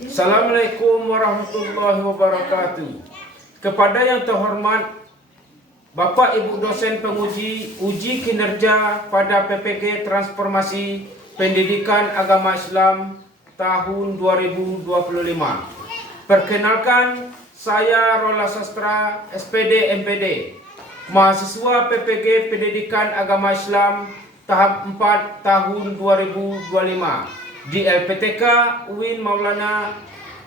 Assalamualaikum warahmatullahi wabarakatuh. Kepada yang terhormat Bapak Ibu dosen penguji uji kinerja pada PPG Transformasi Pendidikan Agama Islam tahun 2025. Perkenalkan, saya Rola Sastra, SPD MPD, mahasiswa PPG Pendidikan Agama Islam tahap 4 tahun 2025 di LPTK UIN Maulana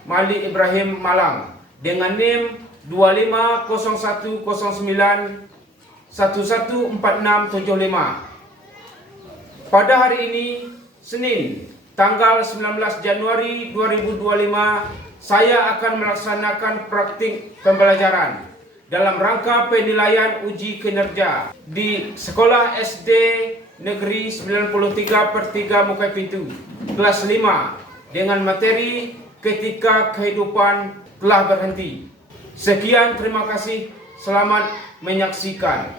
Malik Ibrahim Malang dengan NIM 250109114675. Pada hari ini, Senin, tanggal 19 Januari 2025, saya akan melaksanakan praktik pembelajaran dalam rangka penilaian uji kinerja di Sekolah SD Negeri 93/3 Mukai Pintu, kelas 5, dengan materi ketika kehidupan telah berhenti. Sekian, terima kasih. Selamat menyaksikan.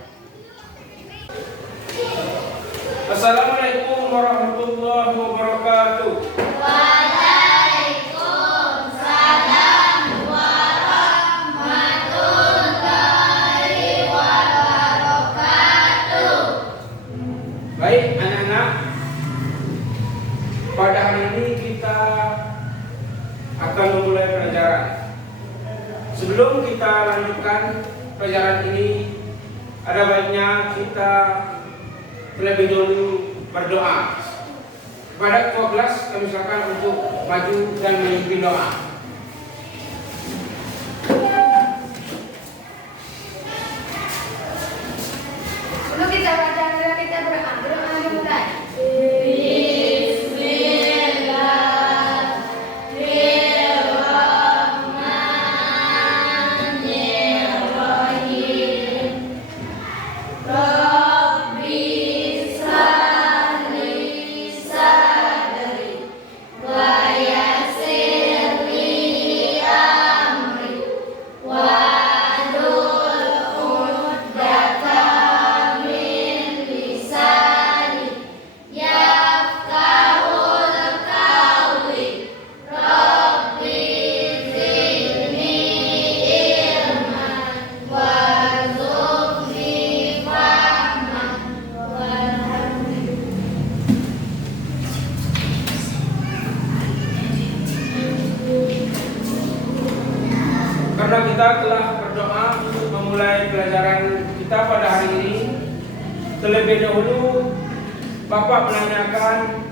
Assalamualaikum warahmatullahi wabarakatuh. Waalaikumsalam warahmatullahi wabarakatuh. Baik anak-anak, pada hari ini kita akan memulai pelajaran. Sebelum kita lanjutkan pelajaran ini, ada baiknya kita terlebih dahulu berdoa. Kepada ketua kelas kami silakan untuk maju dan memimpin doa. Sebelum kita baca, kita berdoa dimulai. Karena kita telah berdoa untuk memulai pelajaran kita pada hari ini, terlebih dahulu Bapak menanyakan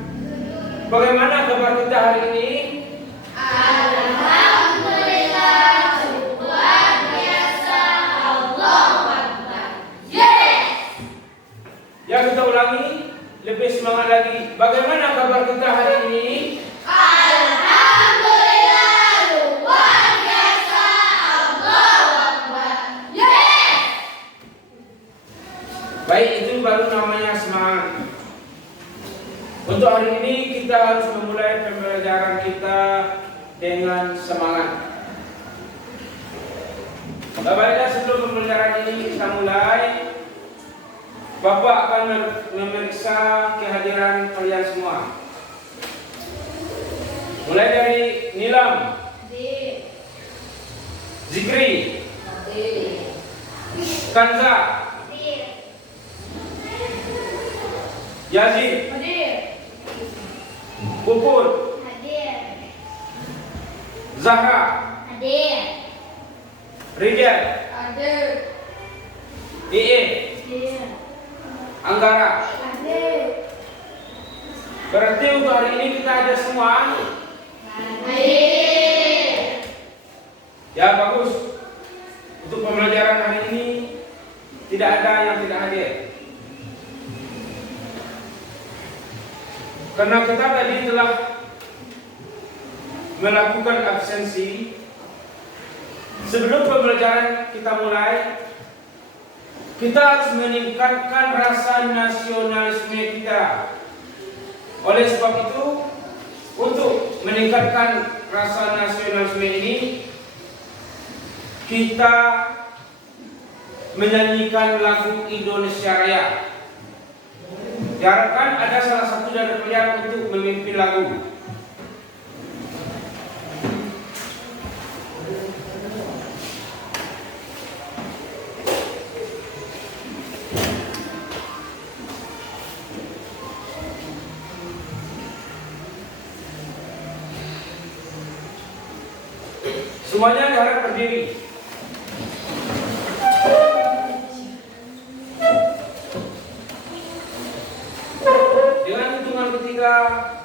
bagaimana kabar kita hari ini? Alhamdulillah, luar biasa, Allahu Akbar. Yes! Ya, kita ulangi, lebih semangat lagi. Bagaimana kabar kita hari ini? Alhamdulillah, luar biasa, Allahu Akbar. Yes! Baik, itu baru namanya semangat. Untuk hari ini kita harus memulai pembelajaran kita dengan semangat. Baiklah, sebelum pembelajaran ini kita mulai, Bapak akan memeriksa kehadiran kalian semua. Mulai dari Nilam, Zikri, Kanza, Yazid, Puput, Zahra, Rijal, Ie, Anggara. Berarti untuk hari ini kita ada semua. Ya, bagus. Untuk pembelajaran hari ini tidak ada yang tidak hadir. Karena kita tadi telah melakukan absensi, sebelum pembelajaran kita mulai, kita harus meningkatkan rasa nasionalisme kita. Oleh sebab itu, untuk meningkatkan rasa nasionalisme ini, kita menyanyikan lagu Indonesia Raya. Diharapkan ada salah satu dari kalian untuk memimpin lagu. Semuanya diharap berdiri. Dengan hitungan ketiga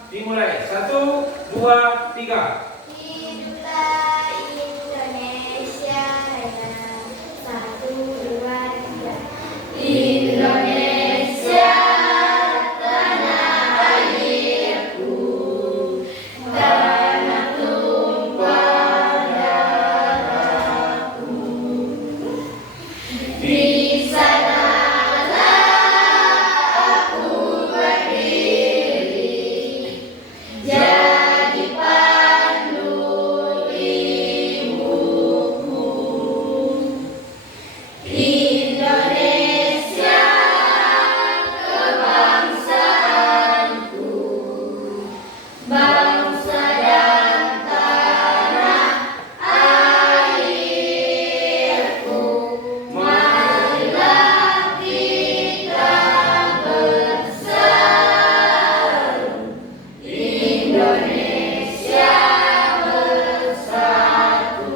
dimulai. 1, 2, 3. Hiduplah Indonesia Raya. 1, 2, 3. Indonesia tanah airku, tanah tumpah darahku. Di sanalah aku berdiri, jadi pandu ibuku. Indonesia kebangsaanku, bangsa dan tanah airku. Marilah kita bersatu, Indonesia bersatu.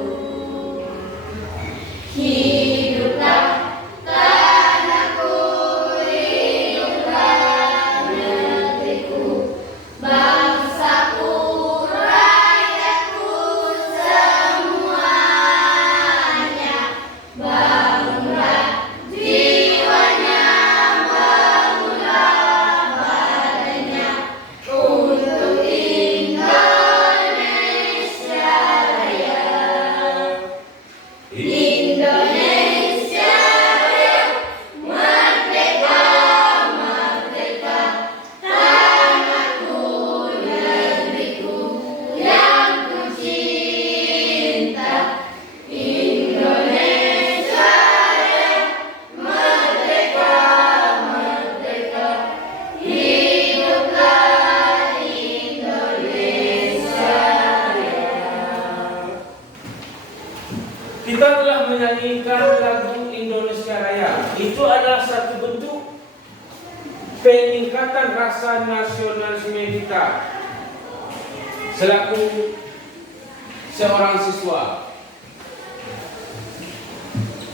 Hiduplah tanahku, hiduplah negeriku, bangsaku, rakyatku semuanya. Bangunlah jiwanya, bangunlah badannya untuk Indonesia Raya. Indonesia Raya, merdeka, merdeka, tanahku, negeriku yang ku cinta. Indonesia Raya, merdeka, merdeka, hiduplah Indonesia Raya. Kita telah menyanyikan lagu Indonesia Raya. Itu adalah satu bentuk peningkatan rasa nasionalisme kita selaku seorang siswa.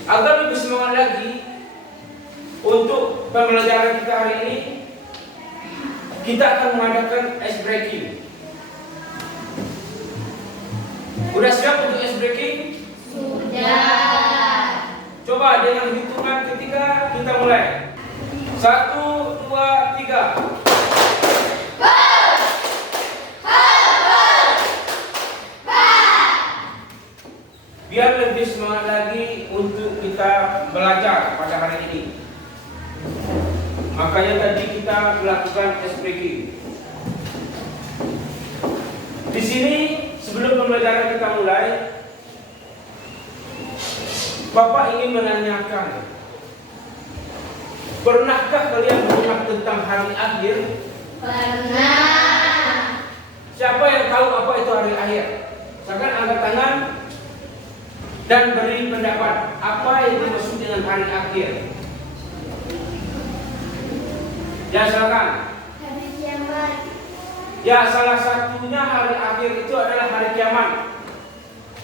Agar lebih semangat lagi untuk pembelajaran kita hari ini, kita akan mengadakan ice breaking. Udah siap untuk ice breaking? Sudah. Coba dengan hitungan ketiga kita mulai. 1, 2, 3. Biar lebih semangat lagi untuk kita belajar pada hari ini. Makanya tadi kita melakukan ice breaking. Di sini sebelum pembelajaran kita mulai, Bapak ingin menanyakan, pernahkah kalian mendengar tentang hari akhir? Pernah. Siapa yang tahu apa itu hari akhir? Silakan angkat tangan dan beri pendapat apa yang dimaksud dengan hari akhir. Ya silakan. Hari kiamat. Ya salah satunya hari akhir itu adalah hari kiamat.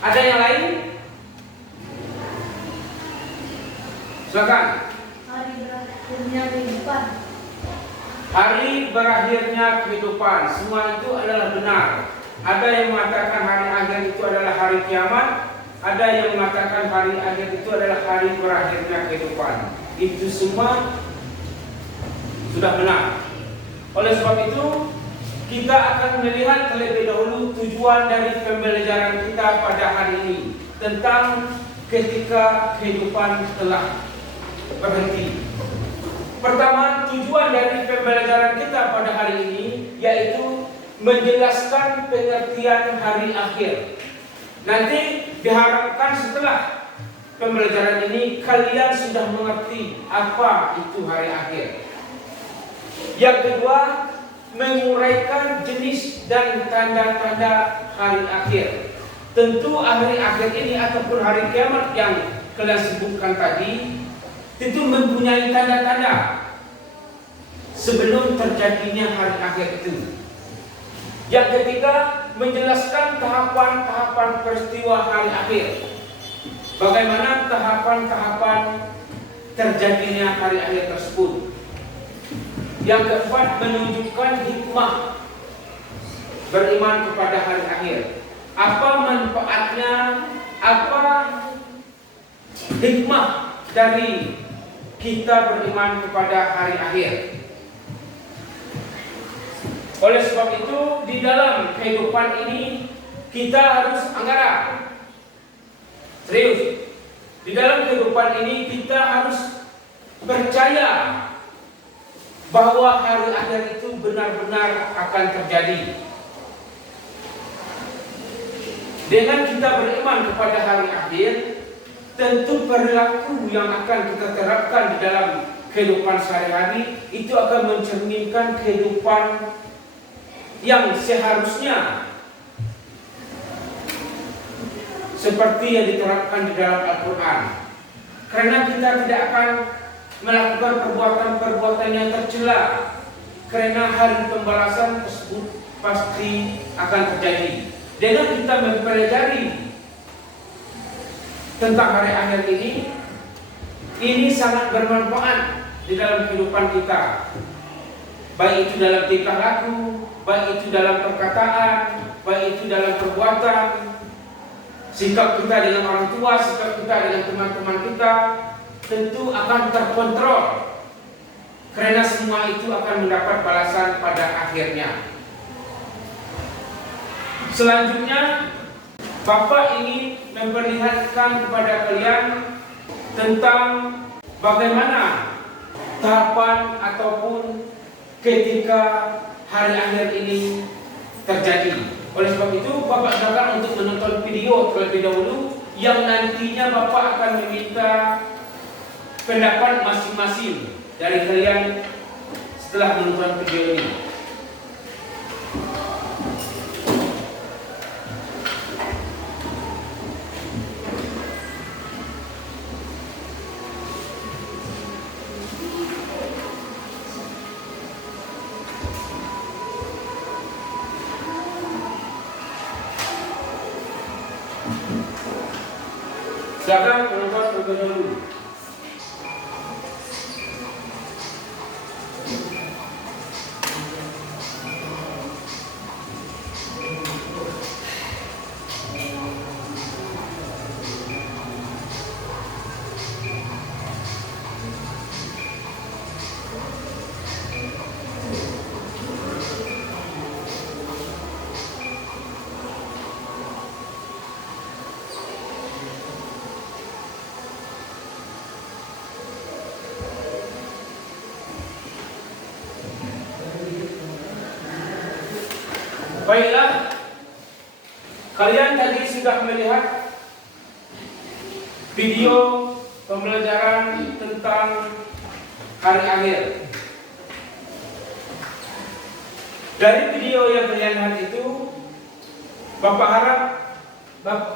Ada yang lain? Silakan. Hari berakhirnya kehidupan. Hari berakhirnya kehidupan. Semua itu adalah benar. Ada yang mengatakan hari akhir itu adalah hari kiamat. Ada yang mengatakan hari akhir itu adalah hari berakhirnya kehidupan. Itu semua sudah benar. Oleh sebab itu, kita akan melihat terlebih dahulu tujuan dari pembelajaran kita pada hari ini tentang ketika kehidupan telah berhenti. Pertama, tujuan dari pembelajaran kita pada hari ini yaitu menjelaskan pengertian hari akhir. Nanti diharapkan setelah pembelajaran ini kalian sudah mengerti apa itu hari akhir. Yang kedua, menguraikan jenis dan tanda-tanda hari akhir. Tentu hari akhir ini ataupun hari kiamat yang kalian sebutkan tadi tentu mempunyai tanda-tanda sebelum terjadinya hari akhir itu. Yang ketiga, menjelaskan tahapan-tahapan peristiwa hari akhir. Bagaimana tahapan-tahapan terjadinya hari akhir tersebut. Yang keempat, menunjukkan hikmah beriman kepada hari akhir. Apa manfaatnya, apa hikmah dari kita beriman kepada hari akhir. Oleh sebab itu, di dalam kehidupan ini kita harus anggara. Serius. Di dalam kehidupan ini kita harus percaya bahwa hari akhir itu benar-benar akan terjadi. Dengan kita beriman kepada hari akhir, tentu perilaku yang akan kita terapkan di dalam kehidupan sehari-hari itu akan mencerminkan kehidupan yang seharusnya seperti yang diterapkan di dalam Al-Quran. Karena kita tidak akan melakukan perbuatan-perbuatan yang tercela, karena hari pembalasan tersebut pasti akan terjadi. Dengan kita mempelajari tentang hari akhir ini sangat bermanfaat di dalam kehidupan kita. Baik itu dalam tingkah laku, baik itu dalam perkataan, baik itu dalam perbuatan, sikap kita dengan orang tua, sikap kita dengan teman-teman kita, tentu akan terkontrol. Karena semua itu akan mendapat balasan pada akhirnya. Selanjutnya, Bapak ingin memperlihatkan kepada kalian tentang bagaimana tahapan ataupun ketika hari akhir ini terjadi. Oleh sebab itu, Bapak silakan untuk menonton video terlebih dahulu yang nantinya Bapak akan meminta pendapat masing-masing dari kalian setelah menonton video ini. Silakan menonton terlebih dahulu. Baiklah, kalian tadi sudah melihat video pembelajaran tentang hari akhir. Dari video yang kalian lihat itu, Bapak harap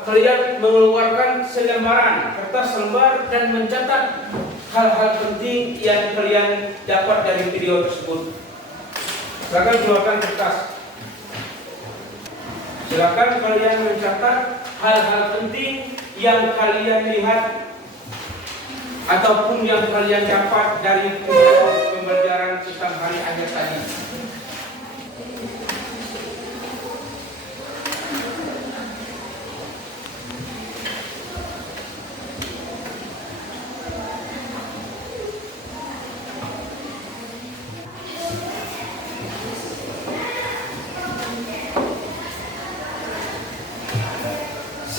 kalian mengeluarkan selembaran kertas lembar dan mencatat hal-hal penting yang kalian dapat dari video tersebut. Silakan keluarkan kertas. Silakan kalian mencatat hal-hal penting yang kalian lihat ataupun yang kalian dapat dari pembelajaran tentang hari akhir tadi.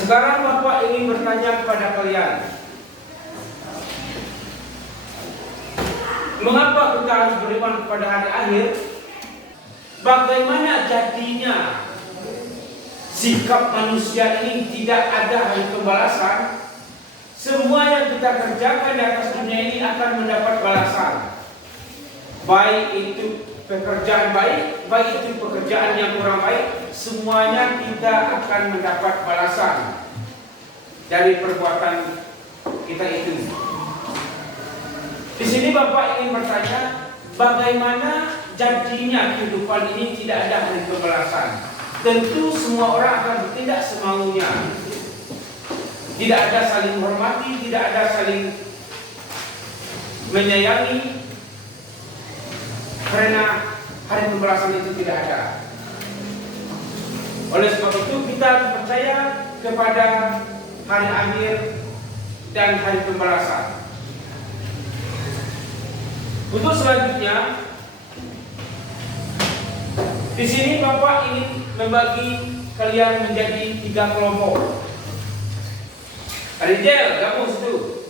Sekarang Bapak ingin bertanya kepada kalian, mengapa kita harus beriman kepada hari akhir? Bagaimana jadinya sikap manusia ini tidak ada hari pembalasan? Semua yang kita kerjakan di atas dunia ini akan mendapat balasan. Baik itu pekerjaan baik, baik itu pekerjaan yang kurang baik, semuanya kita akan mendapat balasan dari perbuatan kita itu. Di sini Bapak ingin bertanya, bagaimana jadinya kehidupan ini tidak ada hari pembalasan? tentu semua orang akan bertindak semaunya. Tidak ada saling menghormati, tidak ada saling menyayangi, karena hari pembalasan itu tidak ada. Oleh sebab itu kita percaya kepada hari akhir dan hari pembalasan. Untuk selanjutnya, di sini Bapak ingin membagi kalian menjadi 3 kelompok. Rijal, gabung situ.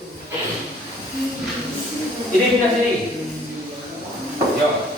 Ini pindah sini. Yo.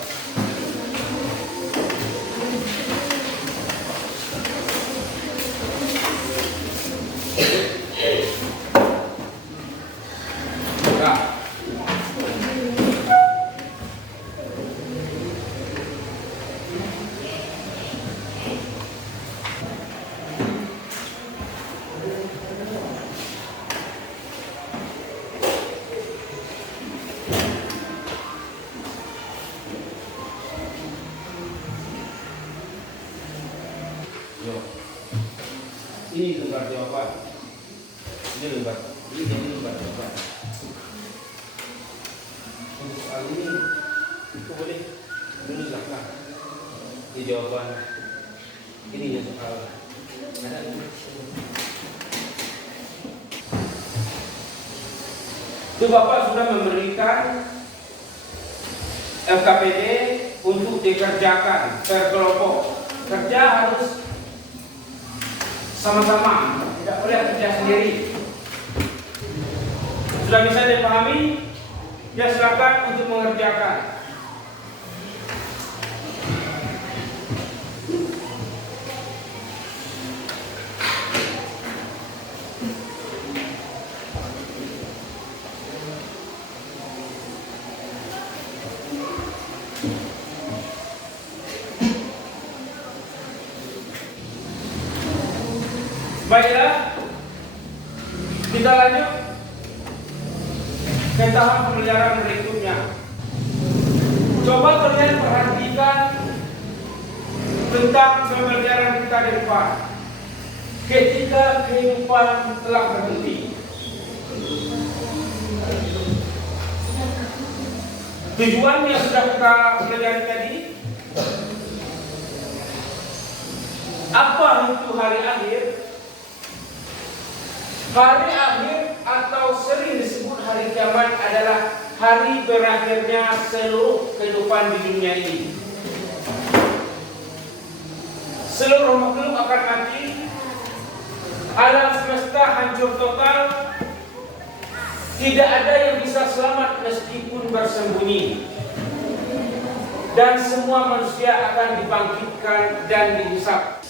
Ini lembar jawaban. Ini lembar jawaban. Untuk soal ini, itu boleh tulislah. Ini jawaban. Ini yang soal. Ada ini. Itu Bapak sudah memberikan FKPD untuk dikerjakan per kelompok. Kerja harus sama-sama, tidak boleh kerja sendiri. Sudah bisa dipahami? Ya silakan untuk mengerjakan. Baiklah, kita lanjut ke tahap pembelajaran berikutnya. Coba kalian perhatikan tentang pembelajaran kita di depan. Ketika kehidupan telah berhenti, tujuan yang sudah kita pelajari tadi, apa itu hari akhir? Hari akhir atau sering disebut hari kiamat adalah hari berakhirnya seluruh kehidupan di dunia ini. Seluruh makhluk akan mati, alam semesta hancur total, tidak ada yang bisa selamat meskipun bersembunyi, dan semua manusia akan dibangkitkan dan dihisab.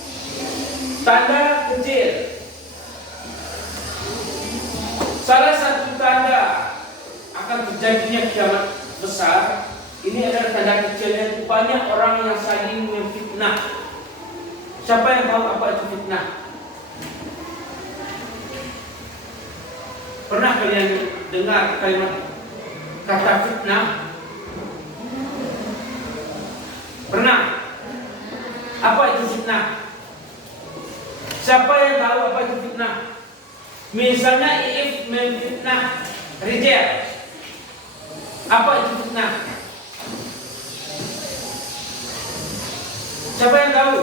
Tanda kecil. Salah satu tanda akan terjadinya kiamat besar ini adalah tanda kecilnya banyak orang yang saling memfitnah. Siapa yang tahu apa itu fitnah? Pernah kalian dengar kalimat kata fitnah? Pernah? Apa itu fitnah? Siapa yang tahu apa itu fitnah? Misalnya Iif memfitnah Rijal. Apa itu fitnah? Siapa yang tahu?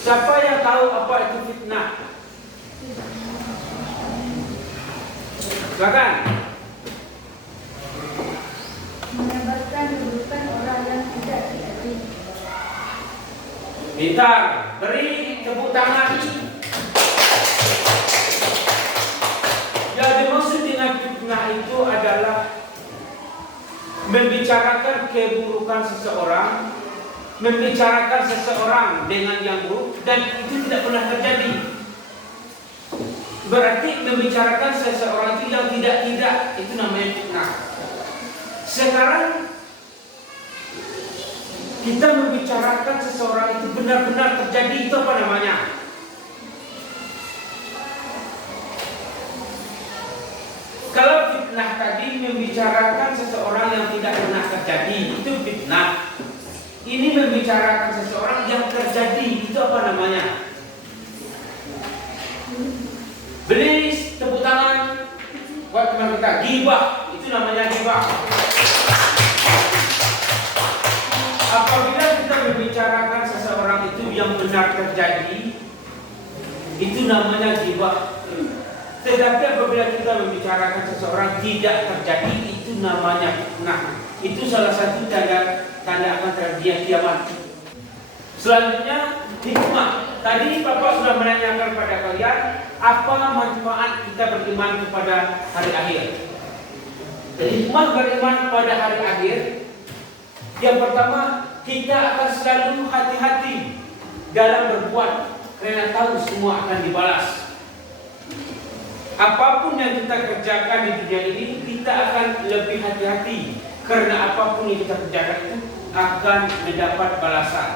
Siapa yang tahu apa itu fitnah? Silakan. Menebarkan keburukan orang yang tidak diadili. Pintar, beri tepuk tangan. Yang dimaksud dengan fitnah itu adalah membicarakan keburukan seseorang, membicarakan seseorang dengan yang buruk, dan itu tidak pernah terjadi. Berarti membicarakan seseorang itu yang tidak, itu namanya fitnah. Sekarang kita membicarakan seseorang itu benar-benar terjadi, itu apa namanya? Kalau fitnah tadi membicarakan seseorang yang tidak pernah terjadi, itu fitnah. Ini membicarakan seseorang yang terjadi, itu apa namanya? Beri tepuk tangan buat teman kita. Ghibah, itu namanya ghibah. Apabila kita membicarakan seseorang itu yang benar terjadi, itu namanya ghibah. Tetapi apabila kita membicarakan seseorang tidak terjadi, itu namanya fitnah. Itu salah satu tanda akan terjadinya kiamat. Selanjutnya hikmah. Tadi Bapak sudah menanyakan kepada kalian apa manfaat kita beriman kepada hari akhir. Hikmah beriman kepada hari akhir, yang pertama, kita akan selalu hati-hati dalam berbuat, karena tahu semua akan dibalas. Apapun yang kita kerjakan di dunia ini, kita akan lebih hati-hati, karena apapun yang kita kerjakan itu akan mendapat balasan.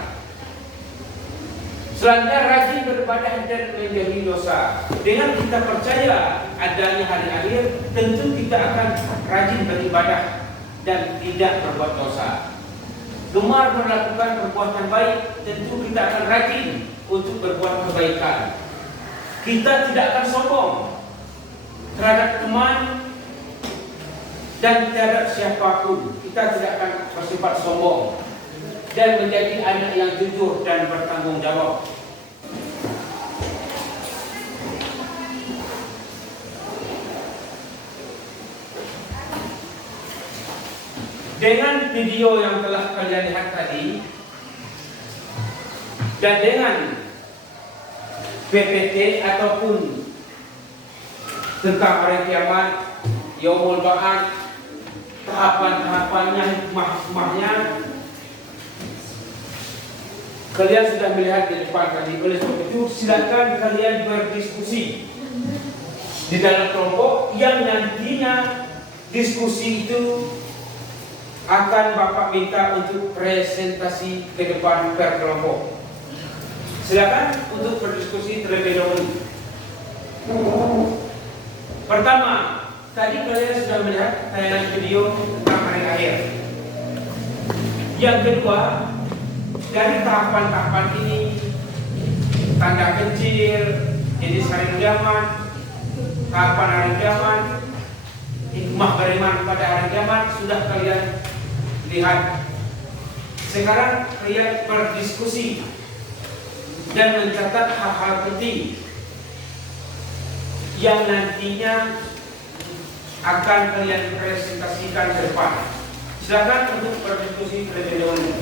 Selanjutnya, rajin beribadah dan menjauhi dosa. Dengan kita percaya adanya hari akhir, tentu kita akan rajin beribadah dan tidak berbuat dosa. Gemar melakukan perbuatan baik, tentu kita akan rajin untuk berbuat kebaikan. Kita tidak akan sombong terhadap teman dan terhadap siapapun. Kita tidak akan bersifat sombong dan menjadi anak yang jujur dan bertanggung jawab. Dengan video yang telah kalian lihat tadi dan dengan PPT ataupun tentang hari kiamat, yaumul ba'ats, tahapan-tahapannya, hikmah-hikmahnya, kalian sudah melihat di depan tadi. Oleh sebab itu silakan kalian berdiskusi di dalam kelompok yang nantinya diskusi itu akan Bapak minta untuk presentasi ke depan per kelompok. Silakan untuk berdiskusi terlebih dahulu. Pertama, tadi kalian sudah melihat tayangan video tentang hari akhir. Yang kedua, dari tahapan-tahapan ini, tanda kecil, jenis hari kiamat, tahapan hari kiamat, hikmah beriman pada hari kiamat sudah kalian lihat. Sekarang kalian berdiskusi dan mencatat hal-hal penting yang nantinya akan kalian presentasikan ke depan. Silakan untuk berdiskusi terlebih dahulu.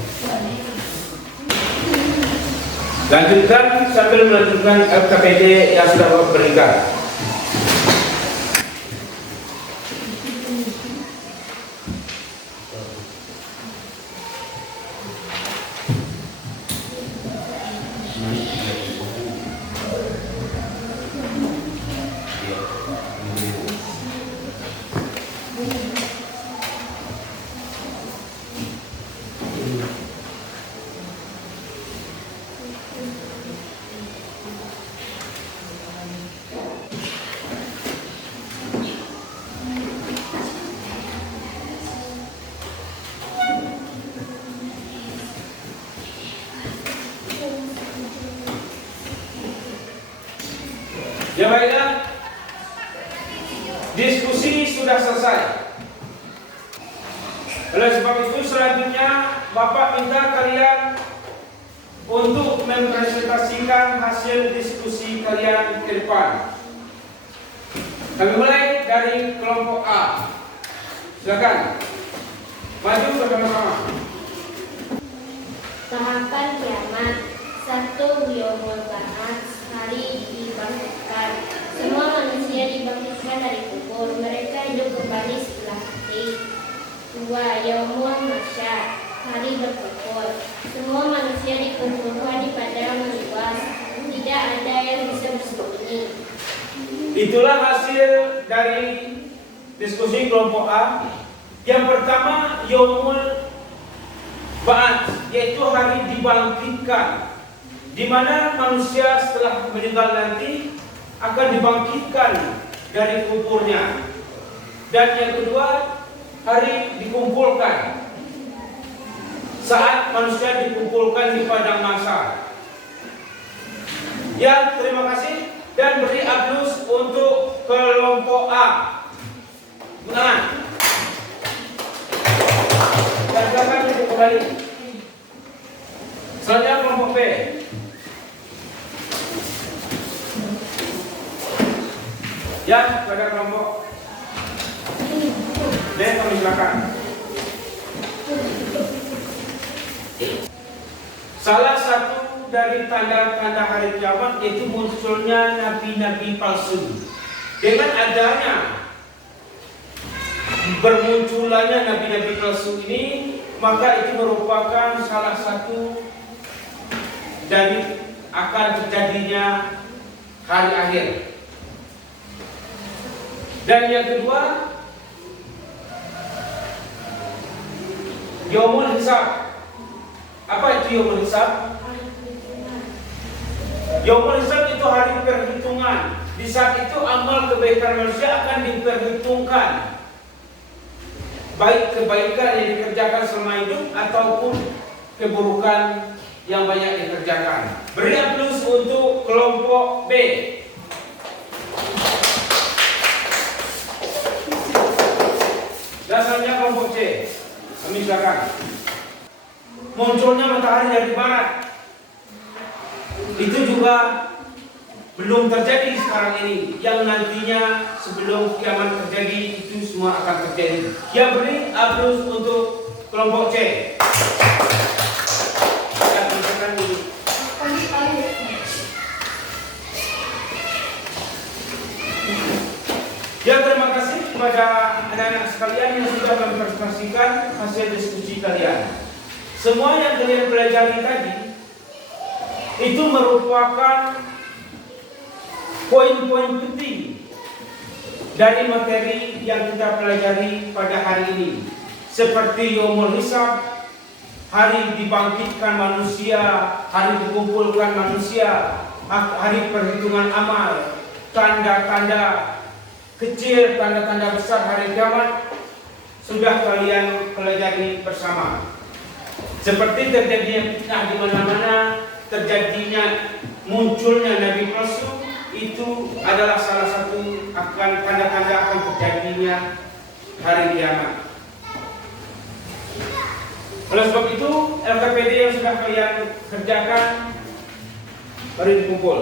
Lanjutkan sambil melanjutkan LKPD yang sudah Bapak berikan. Ya baiklah, diskusi sudah selesai. Oleh sebab itu selanjutnya Bapak minta kalian untuk mempresentasikan hasil diskusi kalian ke depan. Kami mulai dari kelompok A. Silakan maju bersama-sama. Tahapan kiamat. 1. Yaumul ba'ats, hari dibangkitkan. Semua manusia dibangkitkan dari kubur. Mereka hidup kembali setelah mati. 2. Yaumul mahsyar, hari berkumpul. Semua manusia dikumpulkan di padang luas. Tidak ada yang bisa bersembunyi. Itulah hasil dari diskusi kelompok A. Yang pertama, yaumul ba'ats, yaitu hari dibangkitkan, di mana manusia setelah meninggal nanti akan dibangkitkan dari kuburnya. Dan yang kedua, hari dikumpulkan. Saat manusia dikumpulkan di padang mahsyar. Ya, terima kasih. Dan beri aplaus untuk kelompok A. Gunakan. Dan silakan duduk kembali. Selanjutnya kelompok B. Ya, pada kelompok B kami silakan. Salah satu dari tanda-tanda hari kiamat itu munculnya nabi-nabi palsu. Dengan adanya bermunculannya nabi-nabi palsu ini, maka itu merupakan salah satu dari akan terjadinya hari akhir. Dan yang kedua, Yaumul Hisab. Apa itu Yaumul Hisab? Yaumul Hisab itu hari perhitungan. Di saat itu amal kebaikan manusia akan diperhitungkan, baik kebaikan yang dikerjakan selama hidup ataupun keburukan yang banyak dikerjakan. Beri aplaus untuk kelompok B. Dan selanjutnya kelompok C. Kami silakan. Munculnya matahari dari barat. Itu juga belum terjadi sekarang ini. Yang nantinya sebelum kiamat terjadi itu semua akan terjadi. Ya, beri aplaus untuk kelompok C. Ya, silakan dulu. Ya, terima kasih kepada anak-anak sekalian yang sudah mempresentasikan hasil diskusi kalian. Semua yang kalian pelajari tadi itu merupakan poin-poin penting dari materi yang kita pelajari pada hari ini. Seperti Yaumul Hisab, hari dibangkitkan manusia, hari dikumpulkan manusia, hari perhitungan amal, tanda-tanda kecil, tanda-tanda besar hari kiamat sudah kalian pelajari bersama. Seperti terjadinya fitnah di mana-mana, terjadinya munculnya nabi palsu, itu adalah salah satu akan tanda-tanda akan terjadinya hari kiamat. Oleh sebab itu, LKPD yang sudah kalian kerjakan, mari dikumpul.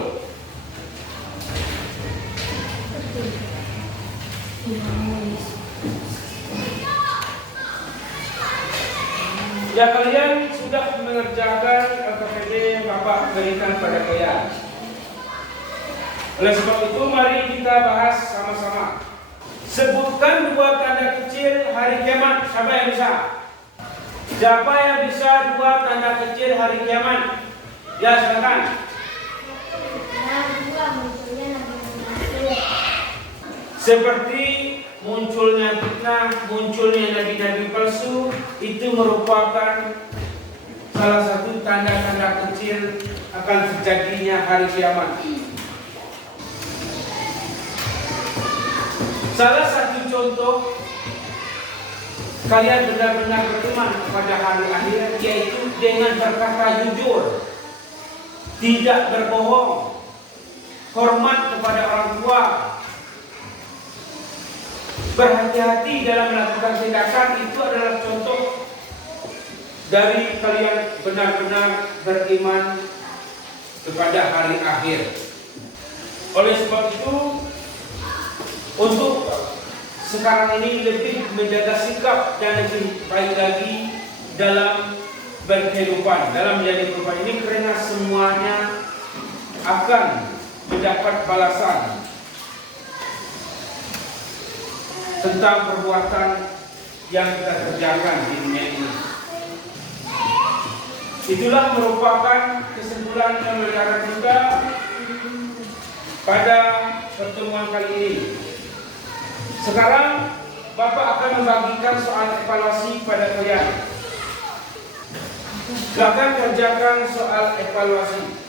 Ya, kalian sudah mengerjakan LKPD yang Bapak berikan pada kalian. Oleh sebab itu, mari kita bahas sama-sama. Sebutkan dua tanda kecil hari kiamat. Siapa yang bisa? Siapa yang bisa dua tanda kecil hari kiamat? Ya, silakan. Seperti munculnya fitnah, munculnya nabi-nabi palsu, itu merupakan salah satu tanda-tanda kecil akan terjadinya hari kiamat. Salah satu contoh kalian benar-benar beriman kepada hari akhir, yaitu dengan berkata jujur, tidak berbohong, hormat kepada orang tua, berhati-hati dalam melakukan tindakan. Itu adalah contoh dari kalian benar-benar beriman kepada hari akhir. Oleh sebab itu, untuk sekarang ini lebih menjaga sikap dan lebih baik lagi dalam berkehidupan, dalam menjadi kehidupan ini, karena semuanya akan mendapat balasan tentang perbuatan yang kita kerjakan di dunia ini. Itulah merupakan kesimpulan pembelajaran kita pada pertemuan kali ini. Sekarang Bapak akan membagikan soal evaluasi pada kalian. Silakan kerjakan soal evaluasi.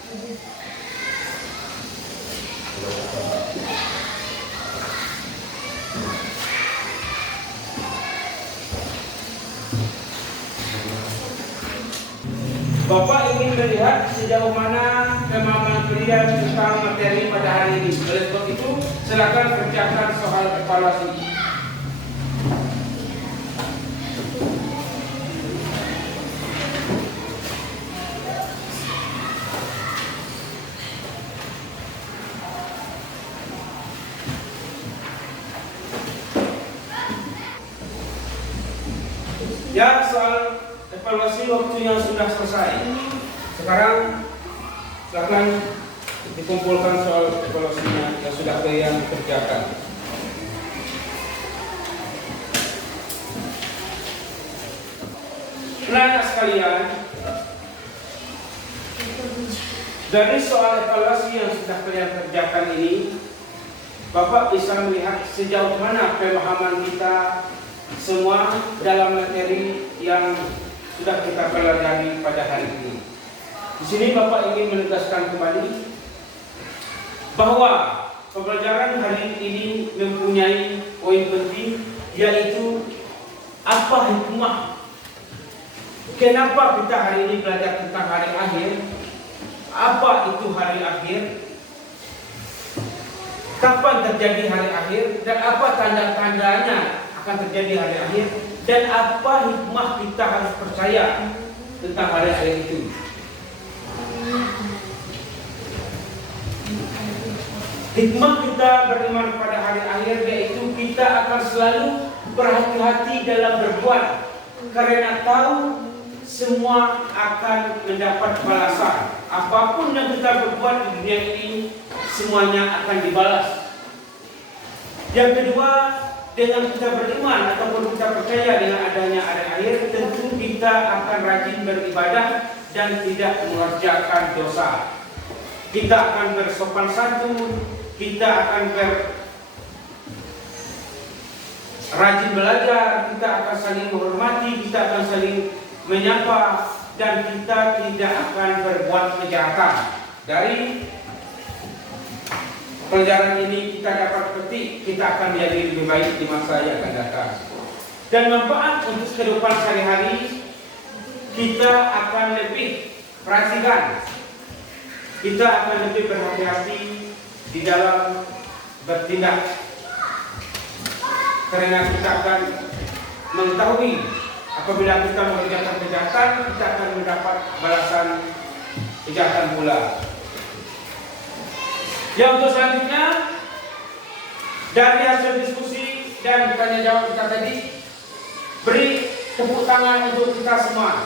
Bapak ingin melihat sejauh mana kemampuan kalian tentang materi pada hari ini. Oleh sebab itu, silakan kerjakan soal evaluasi. Ya, soal evaluasi waktunya sudah selesai. Sekarang silakan dikumpulkan soal evaluasinya yang sudah kalian kerjakan. Anak-anak sekalian, dari soal evaluasi yang sudah kalian kerjakan ini, Bapak bisa melihat sejauh mana pemahaman kita semua dalam materi yang sudah kita pelajari pada hari ini. Di sini Bapak ingin menegaskan kembali bahwa pembelajaran hari ini mempunyai poin penting, yaitu apa hikmah. Kenapa kita hari ini belajar tentang hari akhir? Apa itu hari akhir? Kapan terjadi hari akhir? Dan apa tanda-tandanya akan terjadi hari akhir? Dan apa hikmah kita harus percaya tentang hari akhir itu? Hikmah kita beriman pada hari akhir yaitu kita akan selalu berhati-hati dalam berbuat, karena tahu semua akan mendapat balasan. Apapun yang kita berbuat di dunia ini, semuanya akan dibalas. Yang kedua, dengan kita beriman ataupun kita percaya dengan adanya hari akhir, tentu kita akan rajin beribadah dan tidak mengerjakan dosa. Kita akan bersopan santun, kita akan rajin belajar, kita akan saling menghormati, kita akan saling menyapa, dan kita tidak akan berbuat kejahatan. Dari pelajaran ini kita dapat petik, kita akan menjadi lebih baik di masa yang akan datang. Dan manfaat untuk kehidupan sehari-hari, kita akan lebih perhatikan, kita akan lebih berhati-hati di dalam bertindak, karena kita akan mengetahui apabila kita mengerjakan kejahatan, kita akan mendapat balasan kejahatan pula. Yang untuk selanjutnya, dari hasil diskusi dan tanya jawab kita tadi, beri tepuk tangan untuk kita semua.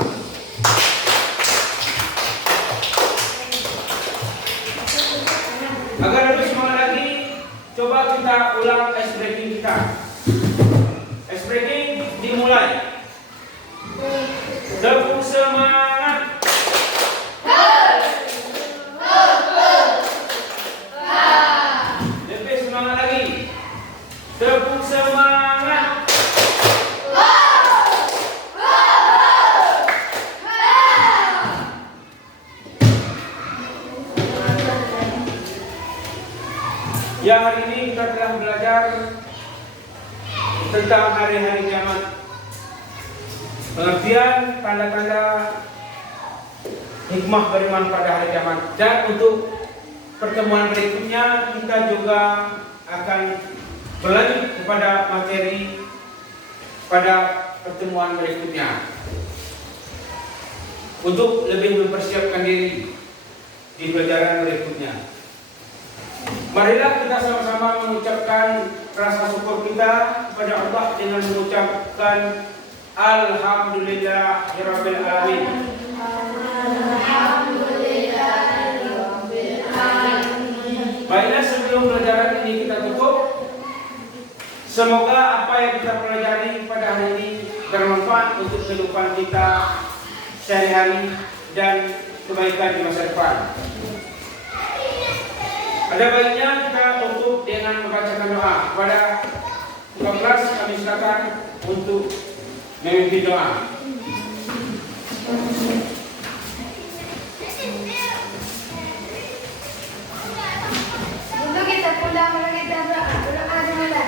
Agar lebih semangat lagi, coba kita ulang ice breaking kita. Ice breaking dimulai. Tepuk semangat. Lebih semangat lagi. Tepuk semangat. Ya, hari ini kita telah belajar tentang hari-hari kiamat. Pengertian tanda-tanda hikmah beriman pada hari kiamat. Dan untuk pertemuan berikutnya kita juga akan berlanjut kepada materi pada pertemuan berikutnya untuk lebih mempersiapkan diri di pelajaran berikutnya. Marilah kita sama-sama mengucapkan rasa syukur kita kepada Allah dengan mengucapkan Alhamdulillahirabbil alamin. Baiklah, sebelum pelajaran ini kita tutup, semoga apa yang kita pelajari pada hari ini bermanfaat untuk kehidupan kita sehari-hari dan kebaikan di masa depan. Ada baiknya kita tutup dengan membacakan doa. Kepada ketua kelas kami silakan untuk memimpin doa. Untuk kita pulang, kita berdoa dulu.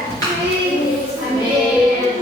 Amin.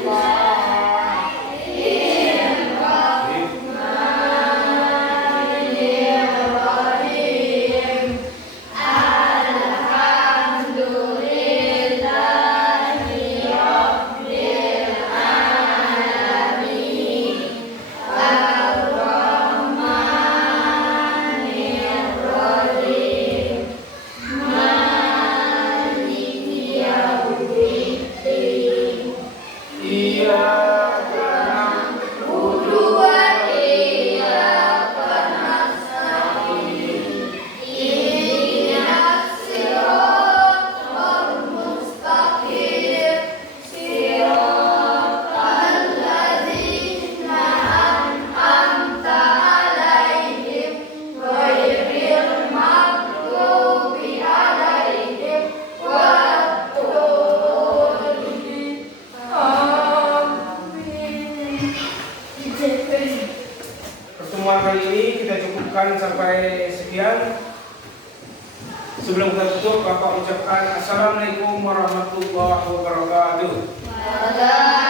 lanjutkan sampai sekian. Sebelum kita tutup, Bapak ucapkan Assalamualaikum warahmatullahi wabarakatuh. Waalaikumsalam.